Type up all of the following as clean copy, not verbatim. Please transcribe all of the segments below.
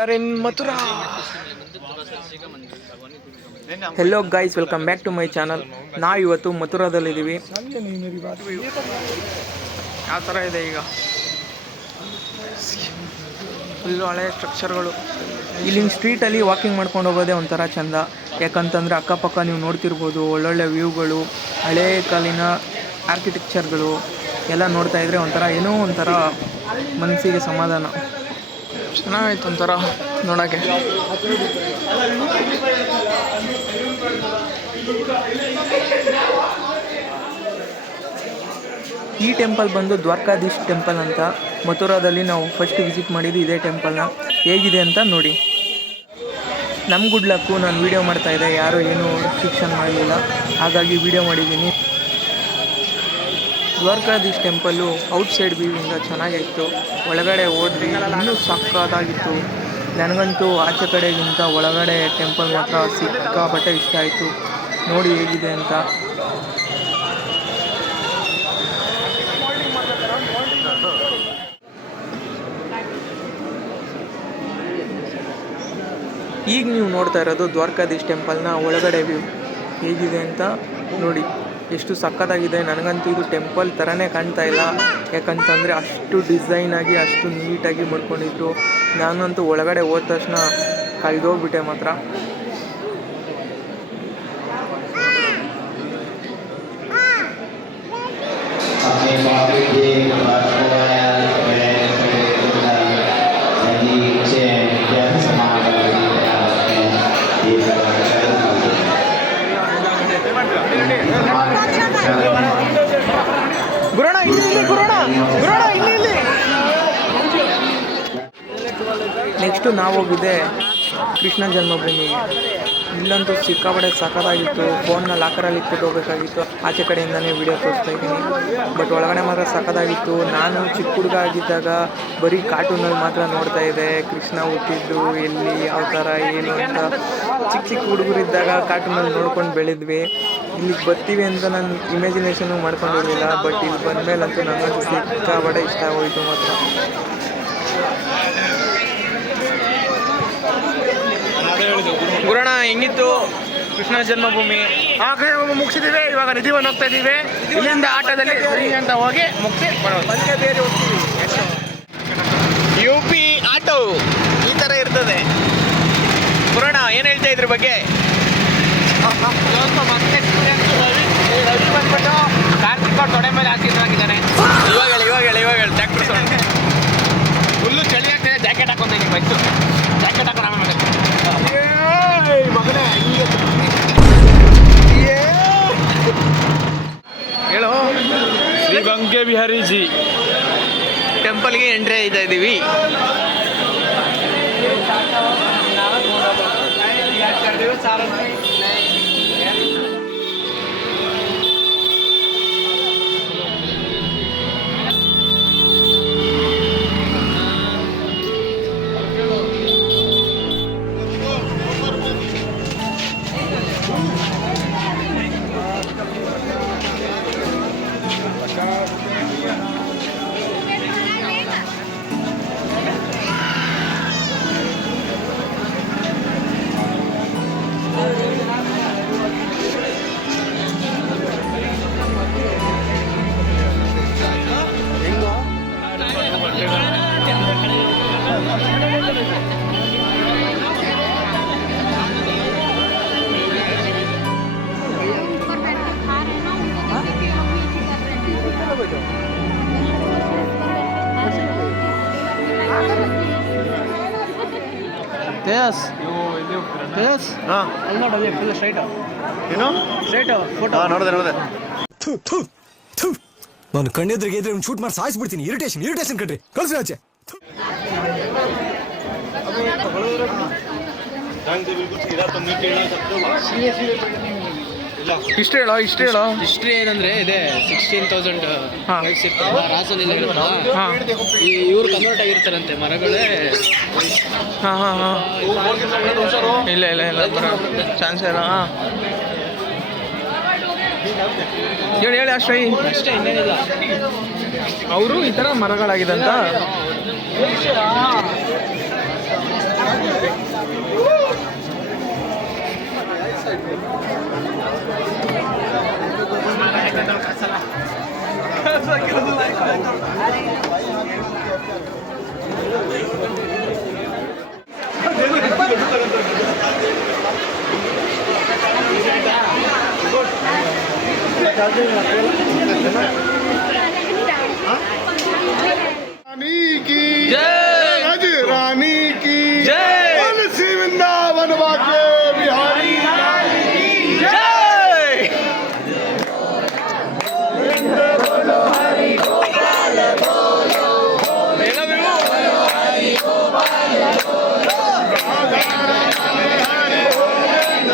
R in Mathura. Hello guys, welcome back to my channel. ನಾವು ಇವತ್ತು ಮಥುರಾದಲ್ಲಿದ್ದೀವಿ. ಯಾವ ಥರ ಇದೆ ಈಗ, ಫುಲ್ಲು ಹಳೆ ಸ್ಟ್ರಕ್ಚರ್ಗಳು. ಇಲ್ಲಿನ ಸ್ಟ್ರೀಟಲ್ಲಿ ವಾಕಿಂಗ್ ಮಾಡ್ಕೊಂಡು ಹೋಗೋದೇ ಒಂಥರ ಚೆಂದ. ಯಾಕಂತಂದರೆ ಅಕ್ಕಪಕ್ಕ ನೀವು ನೋಡ್ತಿರ್ಬೋದು, ಒಳ್ಳೊಳ್ಳೆ ವ್ಯೂಗಳು, ಹಳೇ ಕಾಲಿನ ಆರ್ಕಿಟೆಕ್ಚರ್ಗಳು ಎಲ್ಲ ನೋಡ್ತಾ ಇದ್ರೆ ಒಂಥರ ಏನೋ ಒಂಥರ ಮನಸ್ಸಿಗೆ ಸಮಾಧಾನ. ಚೆನ್ನಾಗಾಯ್ತು ಒಂಥರ ನೋಡೋಕ್ಕೆ. ಈ ಟೆಂಪಲ್ ಬಂದು ದ್ವಾರಕಾಧೀಶ್ ಟೆಂಪಲ್ ಅಂತ. ಮಥುರಾದಲ್ಲಿ ನಾವು ಫಸ್ಟ್ ವಿಸಿಟ್ ಮಾಡಿದ್ದು ಇದೇ ಟೆಂಪಲ್ನ. ಹೇಗಿದೆ ಅಂತ ನೋಡಿ. ನಮ್ಮ ಗುಡ್ ಲಕ್ಕು, ನಾನು ವೀಡಿಯೋ ಮಾಡ್ತಾಯಿದ್ದೆ, ಯಾರೂ ಏನೂ ರಿಸ್ಟ್ರಿಕ್ಷನ್ ಮಾಡಲಿಲ್ಲ, ಹಾಗಾಗಿ ವೀಡಿಯೋ ಮಾಡಿದ್ದೀನಿ. ದ್ವಾರಕಾಧೀಶ್ ಟೆಂಪಲ್ಲು ಔಟ್ಸೈಡ್ ವ್ಯೂವಿಂದ ಚೆನ್ನಾಗಿತ್ತು. ಒಳಗಡೆ ಹೋದ್ವಿ, ಇನ್ನೂ ಸಕ್ಕತ್ತಾಗಿತ್ತು. ನನಗಂತೂ ಆಚೆ ಕಡೆಗಿಂತ ಒಳಗಡೆ ಟೆಂಪಲ್ ಮಾತ್ರ ಸಿಕ್ಕಾಪಟ್ಟೆ ಇಷ್ಟ ಆಯಿತು. ನೋಡಿ ಹೇಗಿದೆ ಅಂತ. ಈಗ ನೀವು ನೋಡ್ತಾ ಇರೋದು ದ್ವಾರಕಾಧೀಶ್ ಟೆಂಪಲ್ನ ಒಳಗಡೆ ವ್ಯೂ. ಹೇಗಿದೆ ಅಂತ ನೋಡಿ, ಎಷ್ಟು ಸಕ್ಕತ್ತಾಗಿದೆ. ನನಗಂತೂ ಇದು ಟೆಂಪಲ್ ಥರನೇ ಕಾಣ್ತಾ ಇಲ್ಲ, ಯಾಕಂತಂದರೆ ಅಷ್ಟು ಡಿಸೈನಾಗಿ ಅಷ್ಟು ನೀಟಾಗಿ ಮಾಡ್ಕೊಂಡಿದ್ರು. ನಾನಂತೂ ಒಳಗಡೆ ಹೋದ ತಕ್ಷಣ ಕಾಯ್ದೋಗ್ಬಿಟ್ಟೆ ಮಾತ್ರ. ಗುರುಣ ಇಲ್ಲಿ. ನೆಕ್ಸ್ಟು ನಾವು ಹೋಗಿದ್ದೆ ಕೃಷ್ಣ ಜನ್ಮಭೂಮಿಗೆ. ಇಲ್ಲಂತೂ ಸಿಕ್ಕಾಪಟ್ಟೆ ಸಕ್ಕತ್ತಾಗಿತ್ತು. ಫೋನ್ನ ಲಾಕರಲ್ಲಿ ಇಟ್ಬಿಟ್ಟು ಹೋಗಬೇಕಾಗಿತ್ತು. ಆಚೆ ಕಡೆಯಿಂದನೇ ವೀಡಿಯೋ ತೋರಿಸ್ತಾ ಇದ್ದೀನಿ, ಬಟ್ ಒಳಗಡೆ ಮಾತ್ರ ಸಕ್ಕತ್ತಾಗಿತ್ತು. ನಾನು ಚಿಕ್ಕ ಹುಡುಗ ಆಗಿದ್ದಾಗ ಬರೀ ಕಾರ್ಟೂನಲ್ಲಿ ಮಾತ್ರ ನೋಡ್ತಾ ಇದ್ದೆ ಕೃಷ್ಣ ಹುಟ್ಟಿದ್ದು ಎಲ್ಲಿ, ಯಾವ ಥರ ಏನು ಅಂತ. ಚಿಕ್ಕ ಹುಡುಗರಿದ್ದಾಗ ಕಾರ್ಟೂನಲ್ಲಿ ನೋಡ್ಕೊಂಡು ಬೆಳೆದ್ವಿ. ಇಲ್ಲಿಗೆ ಬರ್ತೀವಿ ಅಂತ ನಾನು ಇಮ್ಯಾಜಿನೇಷನು ಮಾಡ್ಕೊಂಡಿರಲಿಲ್ಲ, ಬಟ್ ಇಲ್ಲಿ ಬಂದಮೇಲಂತೂ ನನಗಂತೂ ಸಿಕ್ಕಾಪಟ್ಟೆ ಇಷ್ಟ ಆಗೋಯಿತು ಮಾತ್ರ. ಗುರುಣ ಹೆಂಗಿತ್ತು ಕೃಷ್ಣ ಜನ್ಮಭೂಮಿ? ಕೃಷ್ಣ ಜನ್ಮಭೂಮಿ ಮುಗಿಸಿದ್ದೀವಿ. ಇವಾಗ ನಿಧಿವನ್ ಹೋಗ್ತಾ ಇದ್ದೀವಿ. ಇಲ್ಲಿಂದ ಆಟೋದಲ್ಲಿ ಸರಿ ಅಂತ ಹೋಗಿ ಮುಗಿಸಿ ಬರೋದು. UP ಆಟೋ ಈ ಥರ ಇರ್ತದೆ. ಗುರುಣ ಏನು ಹೇಳ್ತಾ ಇದ್ರ ಬಗ್ಗೆ? ರವಿ ಬಂದ್ಬಿಟ್ಟು ಕಾರ್ತಿಕ್ ಅವ್ರ ತೊಡೆ ಮೇಲೆ ಹಾಕಿದ್ದಾನೆ. ಇವಾಗ ಹೇಳಿ ಟ್ಯಾಕ್ಟರ್ ಸೌಂಡ್. ಫುಲ್ಲು ಚಳಿ ಆಗ್ತದೆ. ಜಾಕೆಟ್ ಹಾಕೊಂತೀನಿ, ಬೈತು ಜಾಕೆಟ್ ಹಾಕೊಂಡು ಆಮೇಲೆ ಮಗನೇ ಹೇಳೋ. ಶ್ರೀ ಗಂಗೆ ಬಿಹಾರಿಜಿ ಟೆಂಪಲ್ಗೆ ಎಂಟ್ರಿ ಆಯ್ತಾ ಇದ್ದೀವಿ. ನೋಡೋದೇ ಫುಲ್ ಸ್ಟ್ರೈಟ್. ಏನು ಸ್ಟ್ರೈಟ್ ಫೋಟೋ ನೋಡಿದೆ. ನಾನು ಕಣ್ಣೆದ್ರಿಗೆ ಇದ್ರೆ ಶೂಟ್ ಮಾಡಿ ಸಾಯಿಸ್ಬಿಡ್ತೀನಿ. ಇರಿಟೇಷನ್ ಕಣ್ರಿ, ಕಳ್ಸಿ ಆಚೆ. ಇಷ್ಟ ಹೇಳೋ ಹಿಸ್ಟ್ರಿ ಏನಂದ್ರೆ ಇದೆ 16,000 ರಾಸಲ್ಲಿ ಇವ್ರು ಕನ್ವರ್ಟ್ ಆಗಿರ್ತಾರಂತೆ ಮರಗಳೇ. ಇಲ್ಲ ಚಾನ್ಸ್ ಇಲ್ಲ. ಹೇಳಿ ಅಷ್ಟೇ ಇನ್ನೇನಿಲ್ಲ. ಅವರು ಈ ಥರ ಮರಗಳಾಗಿದಂತ रानी की जय, रानी की जय, तुलसी वृंदावन वाके बिहारी की जय। बोलो हरि गोपाल बोलो, बोलो हरि गोपाल बोलो, राधा रानी हरि गोविंद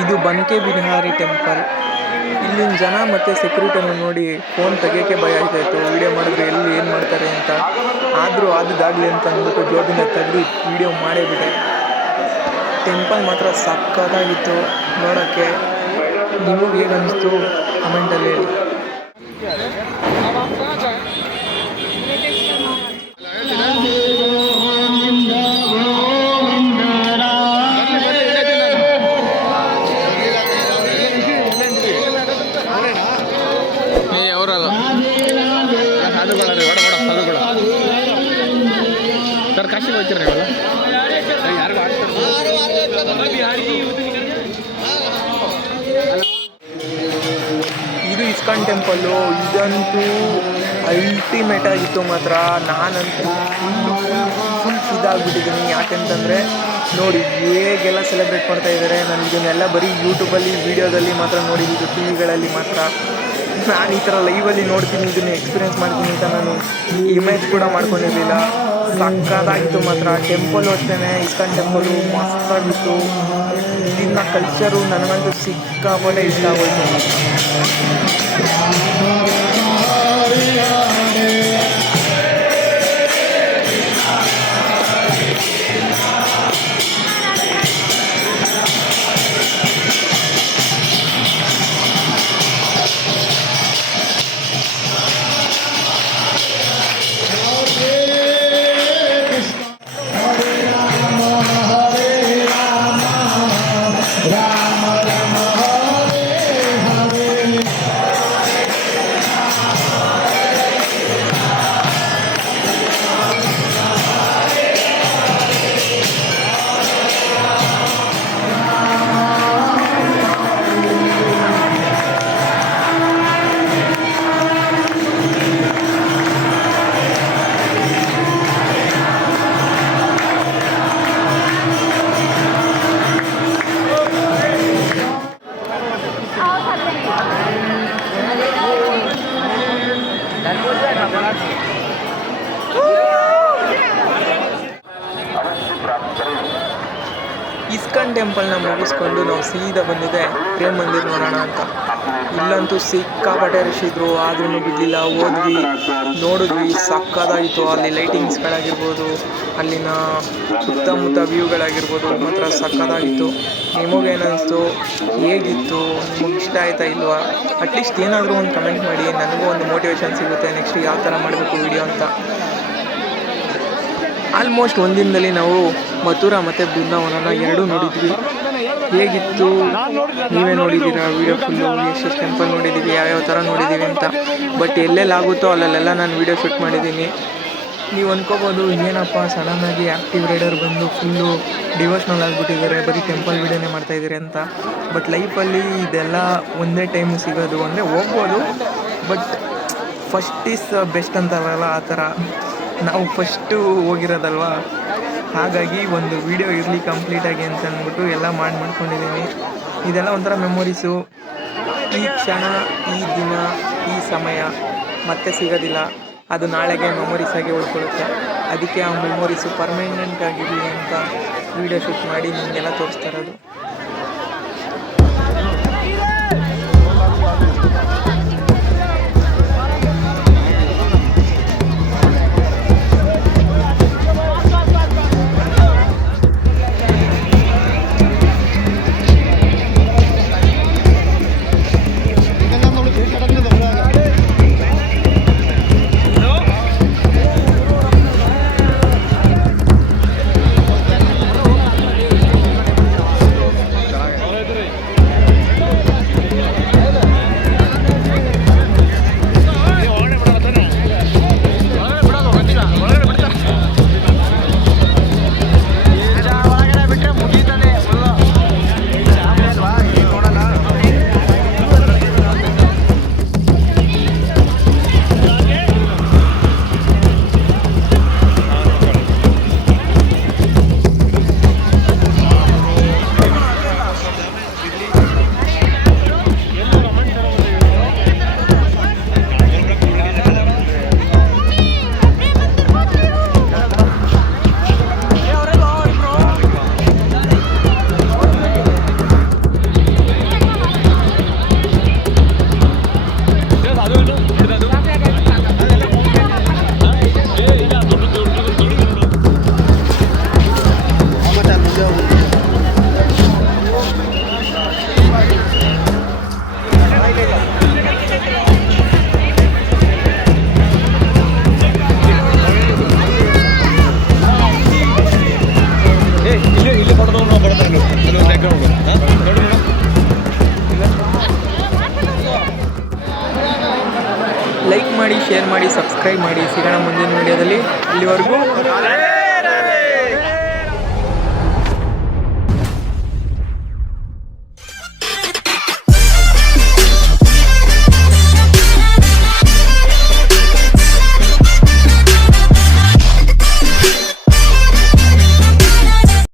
ಇದು ಬನ್ಕೆ ಬಿಹಾರಿ ಟೆಂಪಲ್. ಇಲ್ಲಿನ ಜನ ಮತ್ತು ಸೆಕ್ಯೂರಿಟಿಯನ್ನು ನೋಡಿ ಫೋನ್ ತೆಗಿಯೋಕ್ಕೆ ಭಯ ಆಯ್ತಾಯಿತ್ತು, ವೀಡಿಯೋ ಮಾಡಿದ್ರೆ ಎಲ್ಲಿ ಏನು ಮಾಡ್ತಾರೆ ಅಂತ. ಆದರೂ ಆದಾಗಲಿ ಅಂತ ಅಂದ್ಬಿಟ್ಟು ಜೋಬಿಂದ ತೆಗೆದು ವೀಡಿಯೋ ಮಾಡೇ ಬಿಟ್ಟೆ. ಟೆಂಪಲ್ ಮಾತ್ರ ಸಕ್ಕತ್ತಾಗಿತ್ತು ನೋಡೋಕ್ಕೆ. ನಿಮಗೆ ಹೇಗೆ ಅನ್ನಿಸ್ತು ಕಮೆಂಟಲ್ಲಿ ಹೇಳಿ. ಸರ್ ಕಾಶಿಗೆ ಹೋಗ್ತೀರ ನೀವಲ್ಲ ಯಾರಿಗೂ ಇದು ಇಸ್ಕಾನ್ ಟೆಂಪಲ್ಲು. ಇದಂತೂ ಅಲ್ಟಿಮೇಟ್ ಆಗಿತ್ತು ಮಾತ್ರ. ನಾನಂತೂ ಫುಲ್ ಇದಾಗ್ಬಿಟ್ಟಿದ್ದೀನಿ. ಯಾಕೆಂತಂದರೆ ನೋಡಿ ಹೇಗೆಲ್ಲ ಸೆಲೆಬ್ರೇಟ್ ಮಾಡ್ತಾ ಇದ್ದಾರೆ. ನಾನು ಇದನ್ನೆಲ್ಲ ಬರೀ ಯೂಟ್ಯೂಬಲ್ಲಿ ವೀಡಿಯೋದಲ್ಲಿ ಮಾತ್ರ ನೋಡಿದ್ದು, ಟಿ ವಿಗಳಲ್ಲಿ ಮಾತ್ರ. ನಾನು ಈ ಥರ ಲೈವಲ್ಲಿ ನೋಡ್ತೀನಿ, ಇದನ್ನು ಎಕ್ಸ್ಪೀರಿಯೆನ್ಸ್ ಮಾಡ್ತೀನಿ ಅಂತ ನಾನು ಇಮೇಜ್ ಕೂಡ ಮಾಡ್ಕೊಂಡಿರಲಿಲ್ಲ. ಸಕ್ಕತ್ತಾಗಿತ್ತು ಮಾತ್ರ. ಟೆಂಪಲ್ಲು ಅಷ್ಟೇ, ಇಸ್ಕಾನ್ ಟೆಂಪಲ್ಲು ಮಸ್ತಾಗಿತ್ತು. ಇಲ್ಲಿನ ಕಲ್ಚರು ನನಗಂತೂ ಸಿಕ್ಕಾಪಟ್ಟೆ ಇಷ್ಟ ಆಗೋಯ್ತು. ಇಸ್ಕಾನ್ ಟೆಂಪಲ್ನ ಮುಗಿಸ್ಕೊಂಡು ನಾವು ಸೀದಾ ಬಂದಿದೆ ಪ್ರೇಮ್ ಮಂದಿರ್ ನೋಡೋಣ ಅಂತ. ಇಲ್ಲಂತೂ ಸಿಕ್ಕಾಪಟ್ಟೆ ರಶ್ ಇದ್ರು, ಆದ್ರೂ ಬಿದ್ದಿಲ್ಲ. ಹೋದ್ವಿ, ನೋಡಿದ್ವಿ, ಸಕ್ಕದಾಗಿತ್ತು. ಅಲ್ಲಿ ಲೈಟಿಂಗ್ಸ್ಗಳಾಗಿರ್ಬೋದು, ಅಲ್ಲಿನ ಸುತ್ತಮುತ್ತ ವ್ಯೂಗಳಾಗಿರ್ಬೋದು ಮಾತ್ರ ಸಕ್ಕದಾಗಿತ್ತು. ನಿಮಗೇನಿಸ್ತು, ಹೇಗಿತ್ತು, ನಿಮಗೆ ಇಷ್ಟ ಆಯ್ತಾ ಇಲ್ವಾ? ಅಟ್ಲೀಸ್ಟ್ ಏನಾದರೂ ಒಂದು ಕಮೆಂಟ್ ಮಾಡಿ, ನನಗೂ ಒಂದು ಮೋಟಿವೇಶನ್ ಸಿಗುತ್ತೆ ನೆಕ್ಸ್ಟ್ ಯಾವ ಥರ ಮಾಡಬೇಕು ವೀಡಿಯೋ ಅಂತ. ಆಲ್ಮೋಸ್ಟ್ ಒಂದಿನದಲ್ಲಿ ನಾವು ಮಥುರಾ ಮತ್ತು ಬೃಂದಾವನನ ಎರಡೂ ನೋಡಿದ್ವಿ. ಹೇಗಿತ್ತು ನೀವೇ ನೋಡಿದ್ದೀರಾ ವೀಡಿಯೋ ಫುಲ್ಲು, ಎಷ್ಟೆಷ್ಟು ಟೆಂಪಲ್ ನೋಡಿದ್ದೀವಿ, ಯಾವ್ಯಾವ ಥರ ನೋಡಿದ್ದೀವಿ ಅಂತ. ಬಟ್ ಎಲ್ಲೆಲ್ಲಾಗುತ್ತೋ ಅಲ್ಲೆಲ್ಲ ನಾನು ವೀಡಿಯೋ ಶೂಟ್ ಮಾಡಿದ್ದೀನಿ. ನೀವು ಅಂದ್ಕೋಬೋದು ಏನಪ್ಪ ಸಡನ್ನಾಗಿ ಆ್ಯಕ್ಟಿವ್ ರೈಡರ್ ಬಂದು ಫುಲ್ಲು ಡಿವೋಷ್ನಲ್ ಆಗಿಬಿಟ್ಟಿದ್ದಾರೆ, ಬರೀ ಟೆಂಪಲ್ ವೀಡಿಯೋನೇ ಮಾಡ್ತಾಯಿದ್ದಾರೆ ಅಂತ. ಬಟ್ ಲೈಫಲ್ಲಿ ಇದೆಲ್ಲ ಒಂದೇ ಟೈಮು ಸಿಗೋದು ಅಂದರೆ ಹೋಗ್ಬೋದು, ಬಟ್ ಫಸ್ಟ್ ಈಸ್ ಬೆಸ್ಟ್ ಅಂತಾರಲ್ಲ ಆ ಥರ ನಾವು ಫಸ್ಟು ಹೋಗಿರೋದಲ್ವ, ಹಾಗಾಗಿ ಒಂದು ವೀಡಿಯೋ ಇರಲಿ ಕಂಪ್ಲೀಟಾಗಿ ಅಂತ ಅಂದ್ಬಿಟ್ಟು ಎಲ್ಲ ಮಾಡ್ಕೊಂಡಿದ್ದೀನಿ. ಇದೆಲ್ಲ ಒಂಥರ ಮೆಮೊರೀಸು. ಈ ಕ್ಷಣ, ಈ ದಿನ, ಈ ಸಮಯ ಮತ್ತೆ ಸಿಗೋದಿಲ್ಲ, ಅದು ನಾಳೆಗೆ ಮೆಮೊರೀಸ್ ಆಗಿ ಉಳ್ಕೊಳ್ಳುತ್ತೆ. ಅದಕ್ಕೆ ಆ ಮೆಮೊರೀಸು ಪರ್ಮನೆಂಟ್ ಆಗಿರಲಿ ಅಂತ ವೀಡಿಯೋ ಶೂಟ್ ಮಾಡಿ ನಿಮಗೆಲ್ಲ ತೋರಿಸ್ತಾ ಇರೋದು. ಲೈಕ್ ಮಾಡಿ, ಶೇರ್ ಮಾಡಿ, ಸಬ್ಸ್ಕ್ರೈಬ್ ಮಾಡಿ. ಸಿಗೋಣ ಮುಂದಿನ ವಿಡಿಯೋದಲ್ಲಿ. ಇಲ್ಲಿವರೆಗೂ